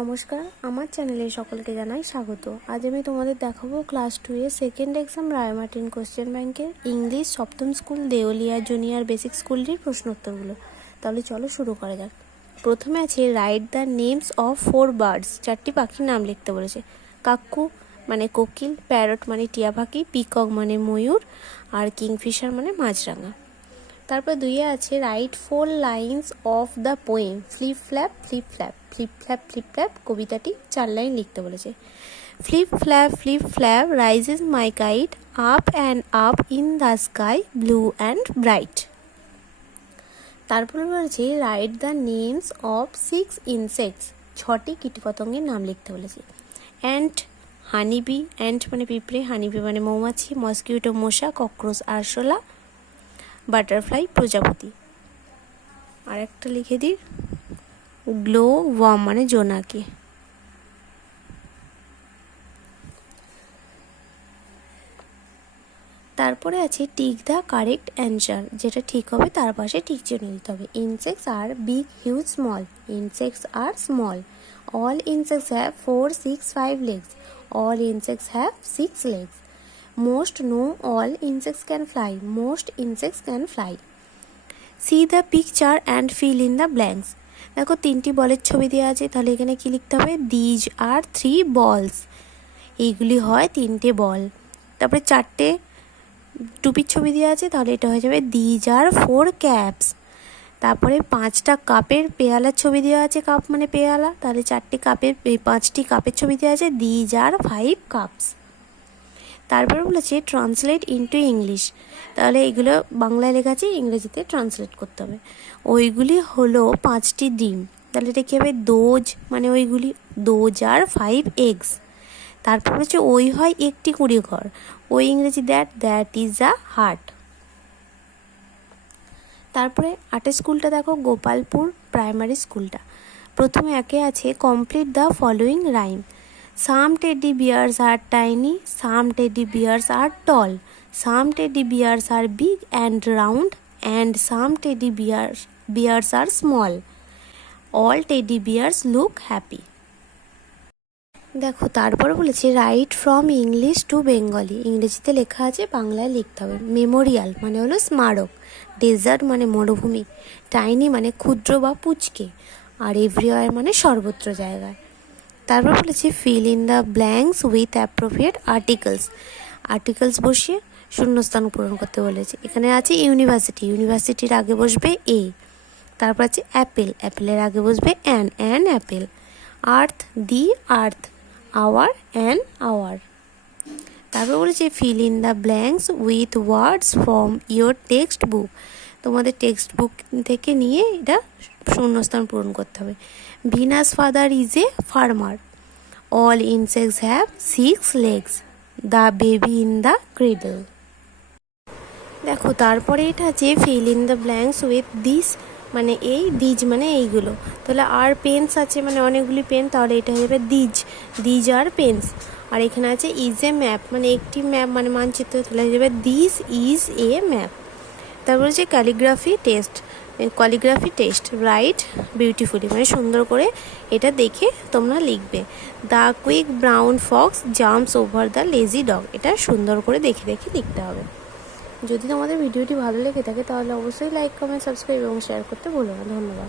নমস্কার, আমার চ্যানেলে সকলকে জানাই স্বাগত। আজ আমি তোমাদের দেখাবো ক্লাস 2 এর সেকেন্ড এক্সাম রায়মার্টিন কোশ্চেন ব্যাংকের ইংলিশ সপ্তম স্কুল দেওলিয়া জুনিয়র বেসিক স্কুলটির প্রশ্নোত্তরগুলো। তাহলে চলো শুরু করা যাক। প্রথমে আছে right the names of 4 birds. 4টি পাখির নাম লিখতে বলেছে। কাক্কু মানে কোকিল, প্যারট মানে টিয়া পাখি, পিকক মানে ময়ূর, আর কিংফিশার মানে মাছরাঙা। তারপর 2-এ আছে write 4 lines of the poem flip flap flip flap. Flip flap flip flap কবিতাটি 4 লাইন লিখতে বলেছে। Flip flap rises my kite up and up in the sky blue and bright. তারপরে বলেছে write the names of 6 insects. 6টি কীটপতঙ্গের নাম লিখতে বলেছে। অ্যান্ট হানিবি, অ্যান্ট মানে পিঁপড়ে, হানিবি মানে মৌমাছি, মসকিউটো মশা, ককরোচ আরশোলা, বাটারফ্লাই প্রজাপতি। আর একটা লিখে দিই গ্লো ওয়ার্ম মানে জোনাকি। তারপরে আছে টিক দ্য কারেক্ট অ্যান্সার, যেটা ঠিক হবে তার পাশে টিক চিহ্ন দিতে হবে। Insects R big huge small. Insects R small. All insects have 4 6 5 legs. All insects have 6 legs. Most, no, all insects can fly. Most insects can fly. See the picture and fill in the blanks. দেখো 3টি বলের ছবি দেওয়া আছে, তাহলে এখানে কি লিখতে হবে? These are 3 balls. এইগুলি হয় 3টে বল। তারপরে 4টে টুপির ছবি দেওয়া আছে, তাহলে এটা হয়ে যাবে These are 4 caps. তারপরে 5টা কাপের পেয়ালার ছবি দেওয়া আছে, কাপ মানে পেয়ালা, তাহলে 5টি কাপের ছবি দেওয়া আছে These are 5 cups. তারপর বলেছে ট্রান্সলেট ইনটু ইংলিশ, তাহলে এগুলো বাংলায় লেখা আছে, ইংরেজিতে ট্রান্সলেট করতে হবে। ওইগুলি হলো 5টি ডিম, তাহলে এটা কী হবে? দোজ মানে ওইগুলি, দোজ আর 5 eggs. তারপর হচ্ছে ওই হয় একটি কুড়ি ঘর, ওই ইংরেজি দ্যাট ইজ আ হার্ট। তারপরে 8 স্কুলটা দেখো, গোপালপুর প্রাইমারি স্কুলটা। প্রথমে একে আছে complete the following rhyme. Some teddy bears are tiny, some teddy bears are tall, some teddy bears are big and round, and some teddy bears are small. All teddy bears look happy. দেখো তারপর বলেছে right from English to Bengali. ইংরেজিতে লেখা আছে, বাংলায় লিখতে হবে। Memorial মানে হলো স্মারক, ডেজার্ট মানে মরুভূমি, টাইনি মানে ক্ষুদ্র বা পুচকে, আর এভরিওয়ার মানে সর্বত্র জায়গায়। তারপর বলেছে fill in the blanks with appropriate articles. Articles বসিয়ে শূন্যস্থান পূরণ করতে বলেছে। এখানে আছে ইউনিভার্সিটি, ইউনিভার্সিটির আগে বসবে এ। তারপর আছে অ্যাপেল, অ্যাপেলের আগে বসবে an apple. Earth, the earth, hour an hour. তারপর বলেছে fill in the blanks with words from your text book. তোমাদের টেক্সট বুক থেকে নিয়ে এটা শূন্যস্থান পূরণ করতে হবে। Venus father is a farmer. All insects have 6 legs. The baby in the cradle. দেখো তারপরে এটা আছে feel in the blanks with this মানে এই, দিজ মানে এইগুলো, তাহলে আর পেন্স আছে মানে অনেকগুলি পেন, তাহলে এটা হয়ে যাবে দিজ আর পেন্স। আর এখানে আছে ইজ এ ম্যাপ মানে একটি ম্যাপ মানে মানচিত্র, তাহলে হয়ে যাবে দিস ইজ এ ম্যাপ। তারপর হচ্ছে ক্যালিগ্রাফি টেস্ট। রাইট বিউটিফুলি মানে সুন্দর করে এটা দেখে তোমরা লিখবে। The quick brown Fox jumps over the lazy dog. এটা সুন্দর করে দেখে লিখতে হবে। যদি তোমাদের ভিডিওটি ভালো লেগে থাকে তাহলে অবশ্যই লাইক, কমেন্ট, সাবস্ক্রাইব এবং শেয়ার করতে ভুলো না। ধন্যবাদ।